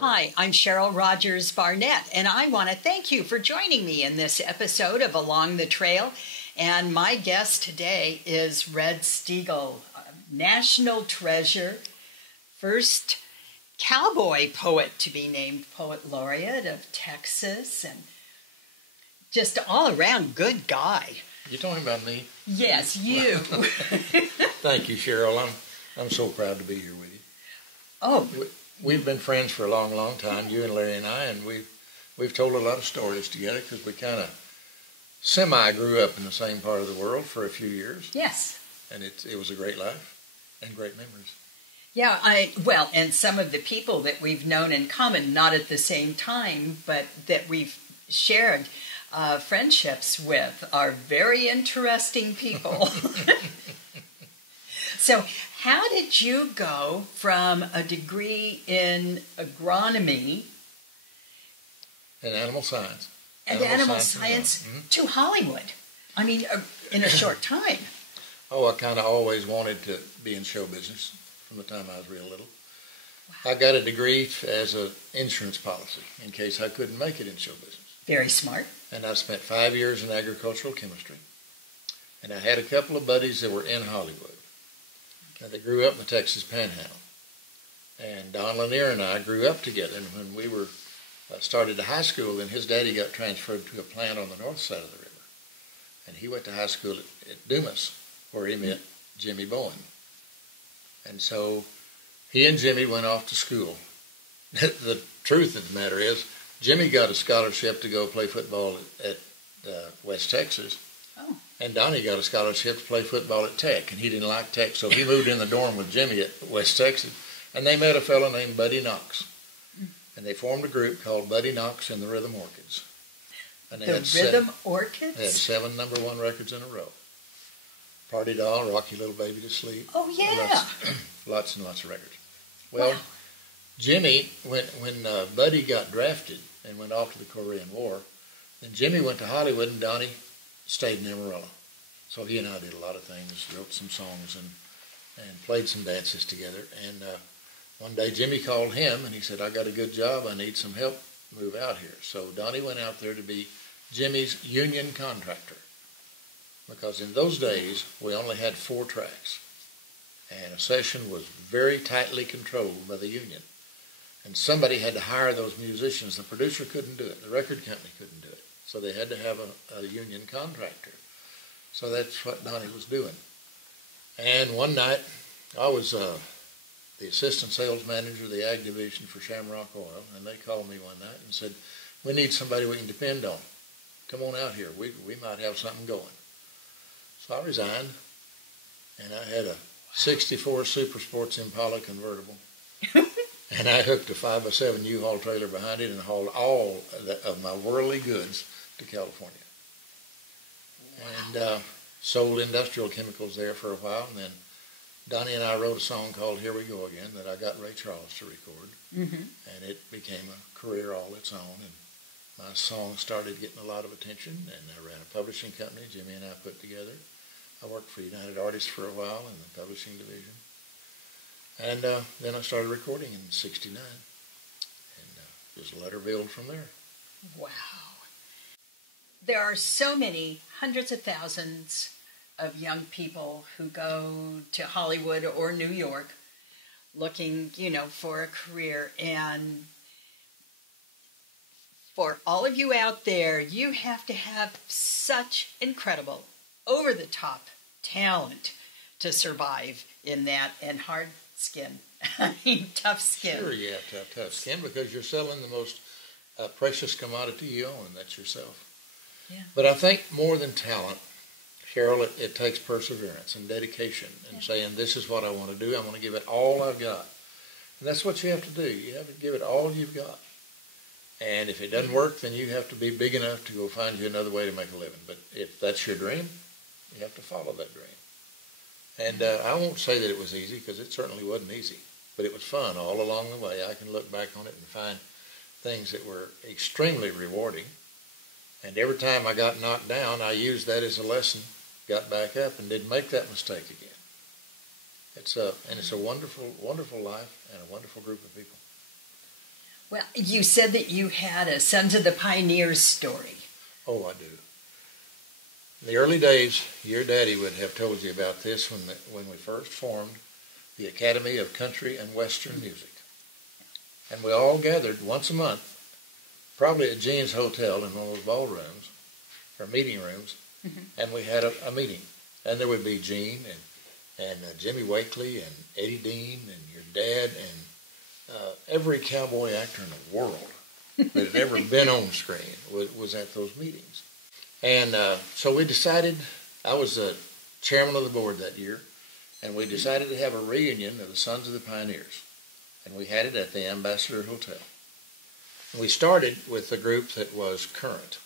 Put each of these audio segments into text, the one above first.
Hi, I'm Cheryl Rogers Barnett, and I want to thank you for joining me in this episode of Along the Trail. And my guest today is Red Steagall, national treasure, first cowboy poet to be named Poet Laureate of Texas, and just all around good guy. You're talking about me? Yes, you. Thank you, Cheryl. I'm so proud to be here with you. Oh. We've been friends for a long, long time, you and Larry and I, and we've told a lot of stories together because we kind of grew up in the same part of the world for a few years. Yes. And it was a great life and great memories. Yeah, and some of the people that we've known in common, not at the same time, but that we've shared friendships with, are very interesting people. So how did you go from a degree in agronomy and animal science to Hollywood? I mean, in a short time. Oh, I kind of always wanted to be in show business from the time I was real little. Wow. I got a degree as an insurance policy in case I couldn't make it in show business. Very smart. And I spent 5 years in agricultural chemistry. And I had a couple of buddies that were in Hollywood. Now, they grew up in the Texas Panhandle. And Don Lanier and I grew up together. And when we were started to high school, then his daddy got transferred to a plant on the north side of the river. And he went to high school at Dumas, where he met Jimmy Bowen. And so he and Jimmy went off to school. The truth of the matter is, Jimmy got a scholarship to go play football at West Texas. Oh. And Donnie got a scholarship to play football at Tech, and he didn't like Tech, so he moved in the dorm with Jimmy at West Texas, and they met a fellow named Buddy Knox, and they formed a group called Buddy Knox and the Rhythm Orchids. And they Orchids? They had 7 #1 records in a row. Party Doll, Rock Your Little Baby to Sleep. Oh, yeah. Lots and lots of records. Well, wow. Jimmy, when Buddy got drafted and went off to the Korean War, then Jimmy went to Hollywood and Donnie stayed in Amarillo. So he and I did a lot of things, wrote some songs and played some dances together. And one day Jimmy called him and he said, I got a good job, I need some help, move out here. So Donnie went out there to be Jimmy's union contractor. Because in those days, we only had 4 tracks. And a session was very tightly controlled by the union. And somebody had to hire those musicians. The producer couldn't do it. The record company couldn't do it. So they had to have a union contractor. So that's what Donnie was doing. And one night, I was the assistant sales manager of the ag division for Shamrock Oil. And they called me one night and said, we need somebody we can depend on. Come on out here. We might have something going. So I resigned. And I had a 64 Super Sports Impala convertible. And I hooked a 5x7 U-Haul trailer behind it and hauled all of my worldly goods to California. Wow. And sold industrial chemicals there for a while. And then Donnie and I wrote a song called Here We Go Again that I got Ray Charles to record. Mm-hmm. And it became a career all its own. And my song started getting a lot of attention. And I ran a publishing company Jimmy and I put together. I worked for United Artists for a while in the publishing division. And then I started recording in '69. And just let her build from there. Wow. There are so many, hundreds of thousands of young people who go to Hollywood or New York looking, for a career. And for all of you out there, you have to have such incredible, over-the-top talent to survive in that, and hard skin. I mean, tough skin. Sure, you have to have tough skin because you're selling the most precious commodity you own, and that's yourself. Yeah. But I think more than talent, Cheryl, it takes perseverance and dedication and saying, this is what I want to do. I want to give it all I've got. And that's what you have to do. You have to give it all you've got. And if it doesn't work, then you have to be big enough to go find you another way to make a living. But if that's your dream, you have to follow that dream. And I won't say that it was easy, because it certainly wasn't easy. But it was fun all along the way. I can look back on it and find things that were extremely rewarding. And every time I got knocked down, I used that as a lesson, got back up, and didn't make that mistake again. It's a wonderful, wonderful life and a wonderful group of people. Well, you said that you had a Sons of the Pioneers story. Oh, I do. In the early days, your daddy would have told you about this when we first formed the Academy of Country and Western Music. And we all gathered once a month, probably at Gene's Hotel in one of those ballrooms, or meeting rooms, and we had a meeting. And there would be Gene and Jimmy Wakely and Eddie Dean and your dad and every cowboy actor in the world that had ever been on screen was at those meetings. And so we decided, I was the chairman of the board that year, and we decided to have a reunion of the Sons of the Pioneers. And we had it at the Ambassador Hotel. And we started with the group that was current.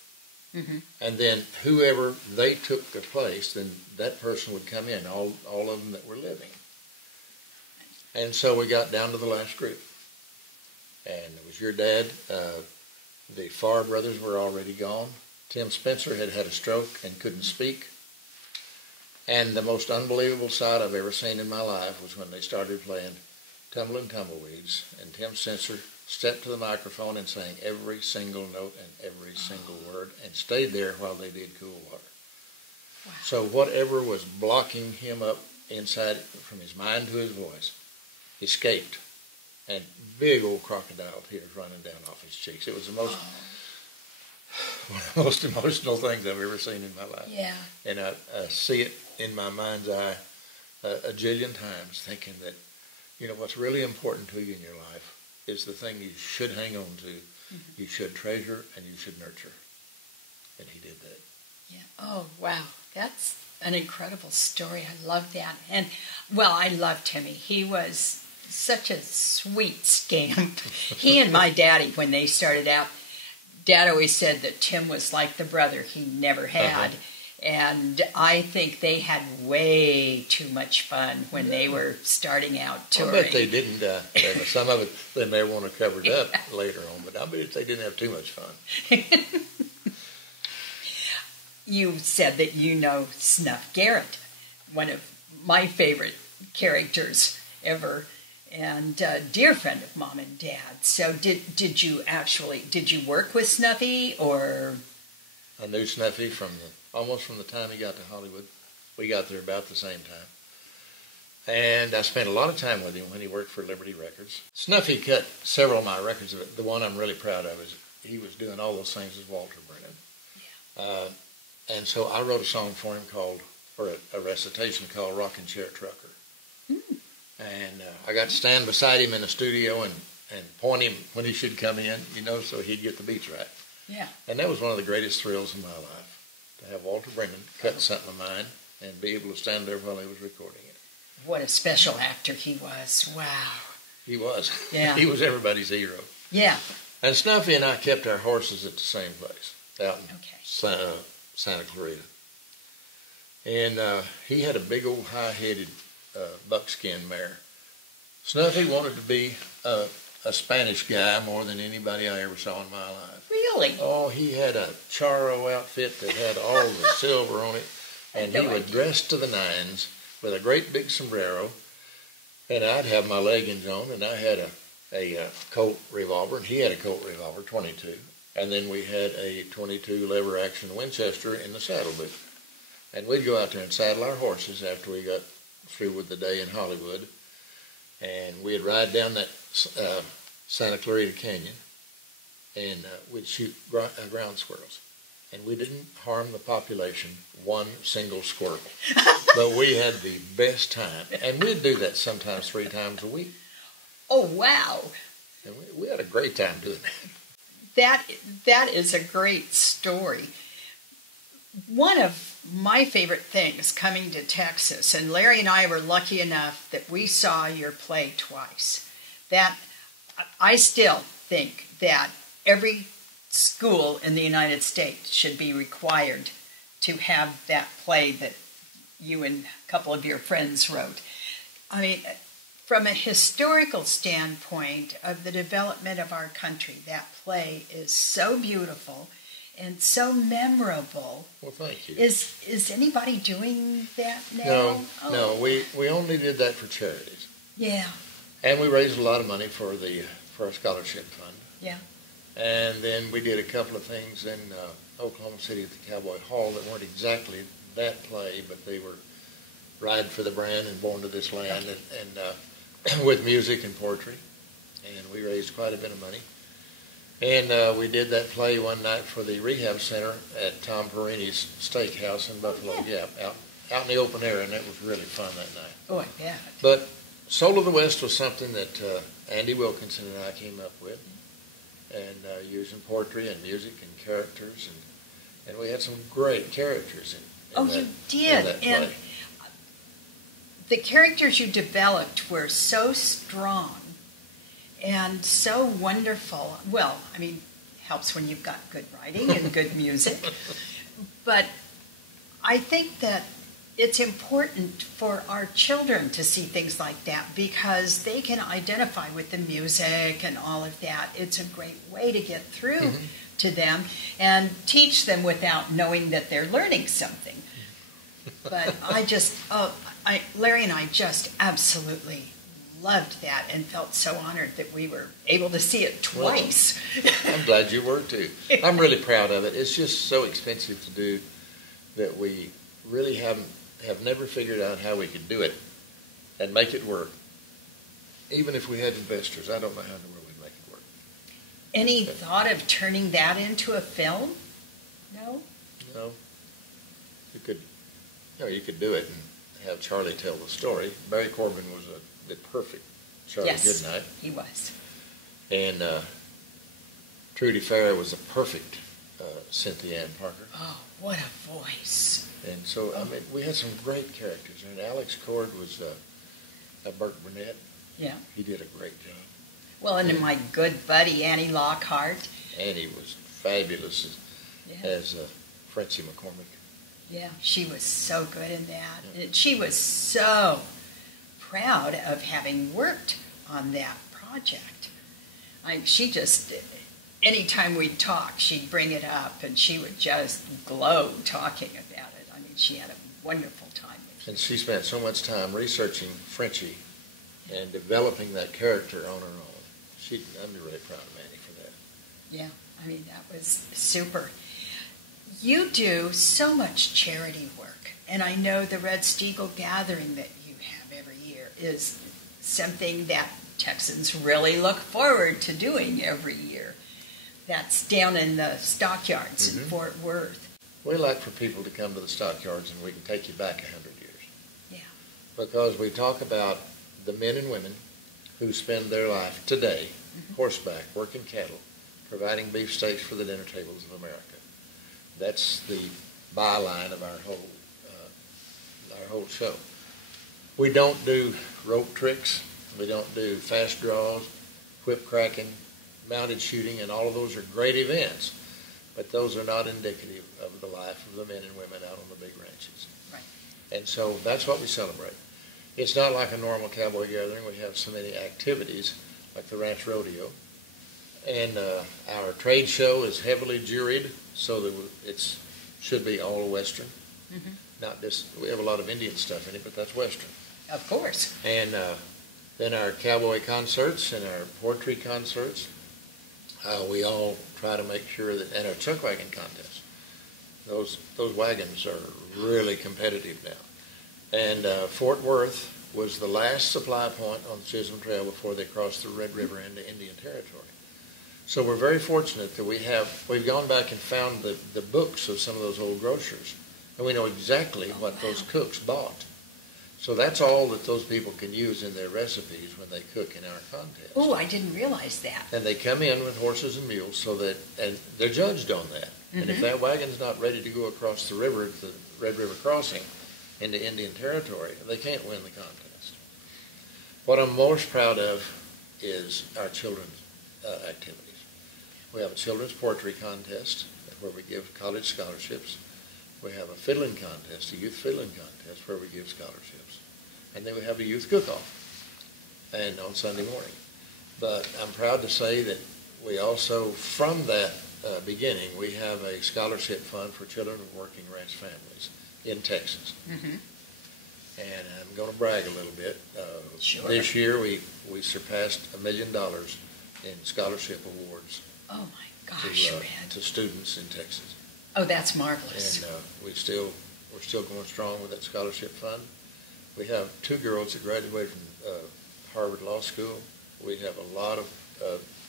And then whoever they took their place, then that person would come in, all of them that were living. And so we got down to the last group. And it was your dad. The Farr brothers were already gone. Tim Spencer had had a stroke and couldn't speak. And the most unbelievable sight I've ever seen in my life was when they started playing Tumblin' Tumbleweeds, and Tim Spencer stepped to the microphone and sang every single note and every single word and stayed there while they did Cool Water. Wow. So whatever was blocking him up inside, from his mind to his voice, escaped. And big old crocodile tears running down off his cheeks. It was the most, one of the most emotional things I've ever seen in my life. Yeah. And I see it in my mind's eye a jillion times, thinking that, you know, what's really important to you in your life is the thing you should hang on to, you should treasure, and you should nurture. And he did that. Yeah. Oh, wow. That's an incredible story. I love that. And, well, I love Timmy. He was such a sweet scamp. He and my daddy, when they started out, Dad always said that Tim was like the brother he never had. And I think they had way too much fun when they were starting out touring. I bet they didn't. Some of it they may want to cover it up later on, but I bet they didn't have too much fun. You said that you know Snuff Garrett, one of my favorite characters ever, and a dear friend of Mom and Dad. So did you work with Snuffy, or? I knew Snuffy almost from the time he got to Hollywood. We got there about the same time. And I spent a lot of time with him when he worked for Liberty Records. Snuffy cut several of my records. The one I'm really proud of is he was doing all those things as Walter Brennan. Yeah. And so I wrote a song for him a recitation called Rockin' Chair Trucker. And I got to stand beside him in the studio and point him when he should come in, so he'd get the beats right. Yeah. And that was one of the greatest thrills of my life, to have Walter Brennan cut something of mine and be able to stand there while he was recording it. What a special actor he was. Wow. He was. Yeah. He was everybody's hero. Yeah. And Snuffy and I kept our horses at the same place, out in Santa Clarita. And he had a big old high-headed buckskin mare. Snuffy wanted to be a Spanish guy more than anybody I ever saw in my life. Really? Oh, he had a charro outfit that had all the silver on it, and he would dress to the nines with a great big sombrero, and I'd have my leggings on, and I had a Colt revolver, and he had a Colt revolver, 22, and then we had a 22 lever action Winchester in the saddle boot. And we'd go out there and saddle our horses after we got through with the day in Hollywood, and we'd ride down that Santa Clarita Canyon, and we'd shoot ground squirrels. And we didn't harm the population one single squirrel. But we had the best time. And we'd do that sometimes 3 times a week. Oh, wow. And we had a great time doing that. That is a great story. One of my favorite things coming to Texas, and Larry and I were lucky enough that we saw your play twice. That I still think that every school in the United States should be required to have that play that you and a couple of your friends wrote. I mean, from a historical standpoint of the development of our country, that play is so beautiful and so memorable. Well, thank you. Is anybody doing that now? No, we only did that for charities. Yeah. And we raised a lot of money for the for a scholarship fund. Yeah. And then we did a couple of things in Oklahoma City at the Cowboy Hall that weren't exactly that play, but they were Ride for the Brand and Born to This Land, and with music and poetry. And we raised quite a bit of money. And we did that play one night for the rehab center at Tom Perini's Steakhouse in Buffalo Gap, out in the open air, and that was really fun that night. Oh, I bet. But Soul of the West was something that Andy Wilkinson and I came up with, and using poetry and music and characters, and we had some great characters in that, you did. in that play. And the characters you developed were so strong and so wonderful. Well, I mean, helps when you've got good writing and good music. But I think that it's important for our children to see things like that because they can identify with the music and all of that. It's a great way to get through to them and teach them without knowing that they're learning something. But Larry and I just absolutely loved that and felt so honored that we were able to see it twice. Well, I'm glad you were too. I'm really proud of it. It's just so expensive to do that we really have never figured out how we could do it and make it work. Even if we had investors, I don't know how in the world we'd make it work. Any thought of turning that into a film? No? No. You could do it and have Charlie tell the story. Barry Corbin was the perfect Charlie Goodnight. He was. And Trudy Farah was a perfect Cynthia Ann Parker. Oh, what a voice. And so, I mean, we had some great characters. And Alex Cord was Burt Burnett. Yeah. He did a great job. Well, and my good buddy, Annie Lockhart. Annie was fabulous as Frenchie McCormick. Yeah, she was so good in that. Yeah. And she was so proud of having worked on that project. She just, anytime we'd talk, she'd bring it up, and she would just glow talking about it. I mean, she had a wonderful time with it. And she spent so much time researching Frenchie and developing that character on her own. I'm really proud of Annie for that. Yeah, I mean, that was super. You do so much charity work, and I know the Red Steagall Gathering that you have every year is something that Texans really look forward to doing every year. That's down in the Stockyards in Fort Worth. We like for people to come to the Stockyards, and we can take you back 100 years. Yeah. Because we talk about the men and women who spend their life today, horseback, working cattle, providing beefsteaks for the dinner tables of America. That's the byline of our whole show. We don't do rope tricks. We don't do fast draws, whip cracking, mounted shooting, and all of those are great events. But those are not indicative of the life of the men and women out on the big ranches. Right. And so that's what we celebrate. It's not like a normal cowboy gathering. We have so many activities like the ranch rodeo. And our trade show is heavily juried, so that it should be all Western. Not just, we have a lot of Indian stuff in it, but that's Western. Of course. And then our cowboy concerts and our poetry concerts, we all try to make sure that, and our chuck wagon contest. Those wagons are really competitive now. And Fort Worth was the last supply point on the Chisholm Trail before they crossed the Red River into Indian Territory. So we're very fortunate that we've gone back and found the books of some of those old grocers, and we know exactly what those cooks bought. So that's all that those people can use in their recipes when they cook in our contest. Oh, I didn't realize that. And they come in with horses and mules, and they're judged on that. And if that wagon's not ready to go across the river at the Red River crossing into Indian Territory, they can't win the contest. What I'm most proud of is our children's activities. We have a children's poetry contest where we give college scholarships. We have a fiddling contest, a youth fiddling contest where we give scholarships. And then we have a youth cook-off and on Sunday morning. But I'm proud to say that we also, from that beginning, we have a scholarship fund for children of working ranch families in Texas. And I'm going to brag a little bit. Sure. This year we surpassed $1 million in scholarship awards Oh my gosh, Red. to students in Texas. Oh, that's marvelous. And we're still going strong with that scholarship fund. We have 2 girls that graduated from Harvard Law School. We have a lot of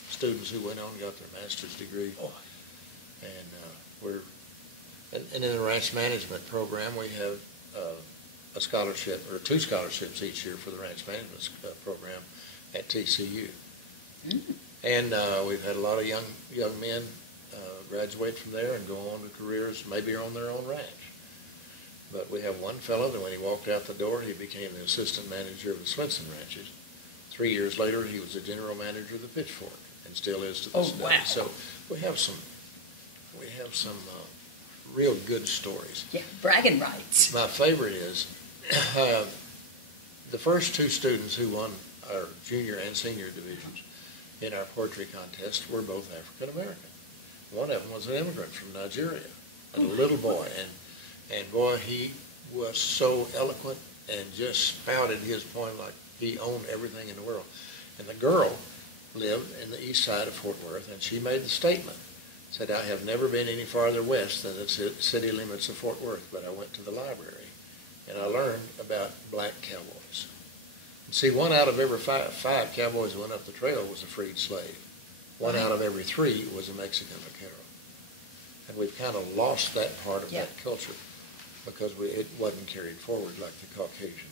students who went on and got their master's degree. Oh. And in the ranch management program, we have a scholarship, or 2 scholarships each year for the ranch management program at TCU. Mm. And we've had a lot of young men graduate from there and go on to careers, maybe on their own ranch. But we have one fellow that when he walked out the door, he became the assistant manager of the Swenson ranches. 3 years later, he was the general manager of the Pitchfork, and still is to this day. Wow. So we have some real good stories. Yeah, bragging rights. My favorite is the first 2 students who won our junior and senior divisions in our poetry contest were both African American. One of them was an immigrant from Nigeria, a little boy, and boy, he was so eloquent and just spouted his point like he owned everything in the world. And the girl lived in the east side of Fort Worth, and she made the statement, said, I have never been any farther west than the city limits of Fort Worth, but I went to the library, and I learned about black cowboys. And see, 1 out of every five cowboys that went up the trail was a freed slave. 1 out of every 3 was a Mexican vaquero. And we've kind of lost that part of that culture because it wasn't carried forward like the Caucasian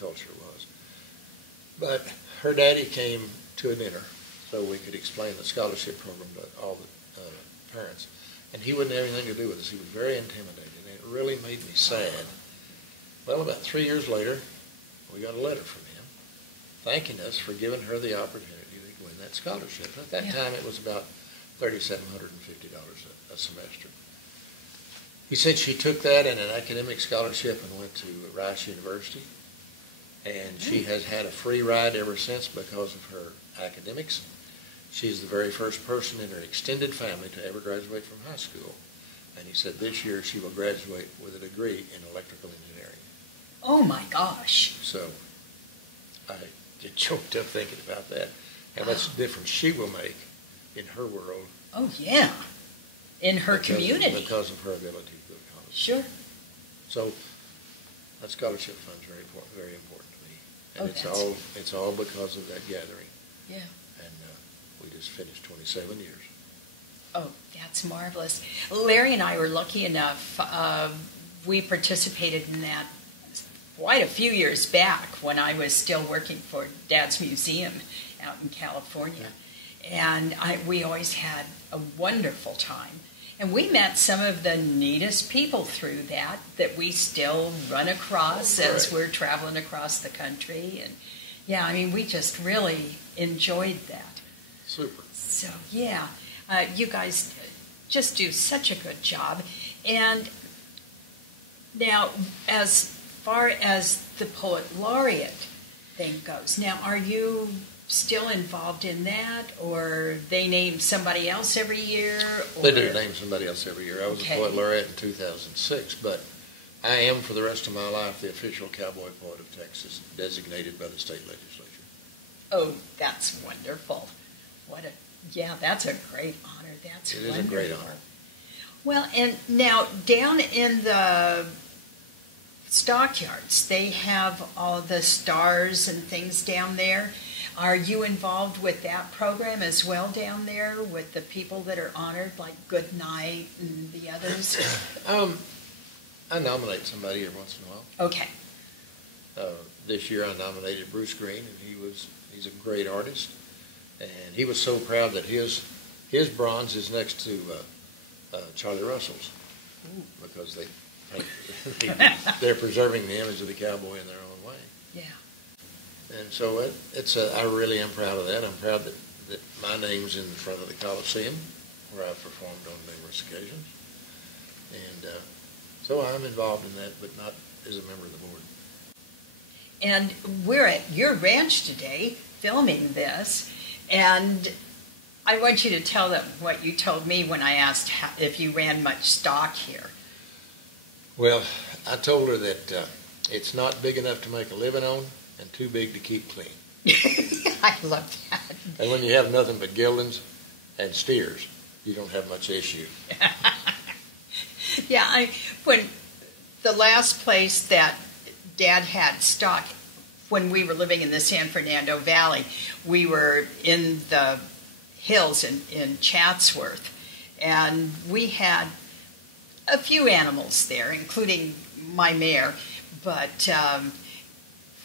culture was. But her daddy came to a dinner so we could explain the scholarship program to all the parents. And he wouldn't have anything to do with us. He was very intimidated, and it really made me sad. Well, about 3 years later, we got a letter from him thanking us for giving her the opportunity to win that scholarship. At that time, it was about $3,750 a semester. He said she took that and an academic scholarship and went to Rice University. And she has had a free ride ever since because of her academics. She's the very first person in her extended family to ever graduate from high school. And he said this year she will graduate with a degree in electrical engineering. Oh my gosh. So I get choked up thinking about that. And that's the difference she will make in her world. Oh yeah. In her community. Because of her ability to go to college. Sure. So that scholarship fund is very important to me. And it's all because of that gathering. Yeah. And we just finished 27 years. Oh, that's marvelous. Larry and I were lucky enough, we participated in that quite a few years back when I was still working for Dad's Museum out in California. And we always had a wonderful time. And we met some of the neatest people through that we still run across as we're traveling across the country. And yeah, I mean, we just really enjoyed that. Super. So yeah, you guys just do such a good job. And now, as far as the Poet Laureate thing goes, now are you still involved in that, or they name somebody else every year? Or? They do name somebody else every year. I was a Poet Laureate in 2006, but I am for the rest of my life the official cowboy poet of Texas, designated by the state legislature. Oh, that's wonderful. That's a great honor. It is a great honor. Well, and now down in the stockyards, they have all the stars and things down there. Are you involved with that program as well down there with the people that are honored, like Goodnight and the others? I nominate somebody every once in a while. Okay. This year I nominated Bruce Green, and he's a great artist. And he was so proud that his bronze is next to Charlie Russell's. Ooh. Because they're preserving the image of the cowboy in their own way. Yeah. And so I really am proud of that. I'm proud that my name's in the front of the Coliseum, where I've performed on numerous occasions. And so I'm involved in that, but not as a member of the board. And we're at your ranch today filming this, and I want you to tell them what you told me when I asked if you ran much stock here. Well, I told her that it's not big enough to make a living on and too big to keep clean. I love that. And when you have nothing but geldings and steers, you don't have much issue. Yeah, when the last place that Dad had stock, when we were living in the San Fernando Valley, we were in the hills in Chatsworth, and we had a few animals there, including my mare, but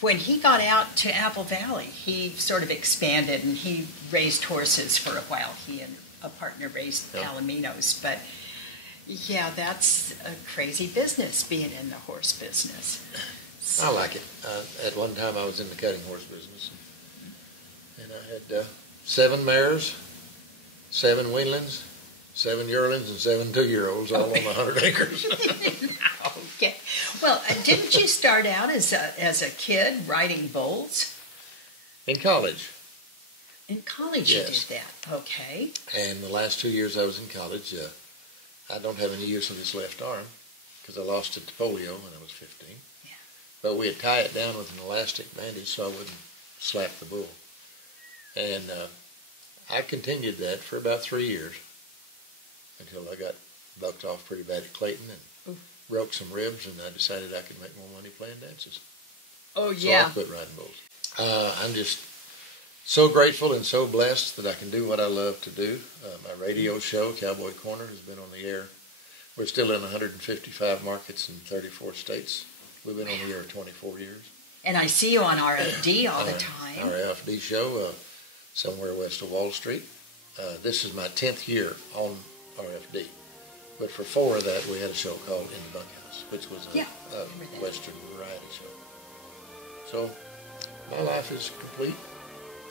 when he got out to Apple Valley, he sort of expanded, and he raised horses for a while. He and a partner raised palominos, but yeah, that's a crazy business, being in the horse business. So. I like it. At one time, I was in the cutting horse business, and I had 7 mares, 7 weanlings, 7 yearlings, and 7 2-year-olds, all on 100 acres. Okay. Well, didn't you start out as a kid riding bulls? In college. In college, yes. You did that. Okay. And the last 2 years I was in college, I don't have any use of this left arm because I lost it to polio when I was 15. Yeah. But we'd tie it down with an elastic bandage so I wouldn't slap the bull. And I continued that for about 3 years until I got bucked off pretty bad at Clayton and broke some ribs, and I decided I could make more money playing dances. Oh, yeah. So I quit riding bulls. I'm just so grateful and so blessed that I can do what I love to do. My radio show, Cowboy Corner, has been on the air. We're still in 155 markets in 34 states. We've been on the air 24 years. And I see you on RFD all the time. Our RFD show, somewhere west of Wall Street. This is my 10th year on RFD. But for 4 of that, we had a show called In the Bunkhouse, which was a Western variety show. So my life is complete.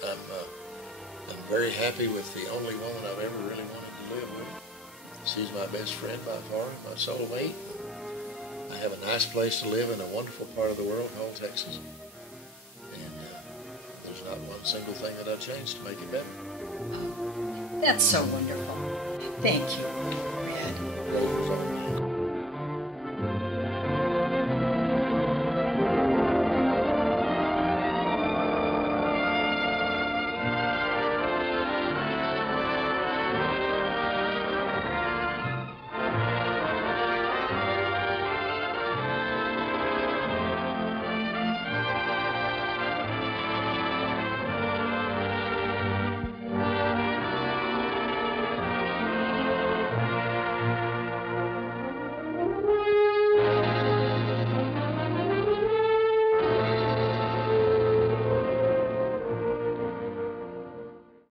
I'm very happy with the only woman I've ever really wanted to live with. She's my best friend by far, my soulmate. I have a nice place to live in a wonderful part of the world called Texas. And there's not one single thing that I've changed to make it better. Oh, that's so wonderful. Thank you, Red.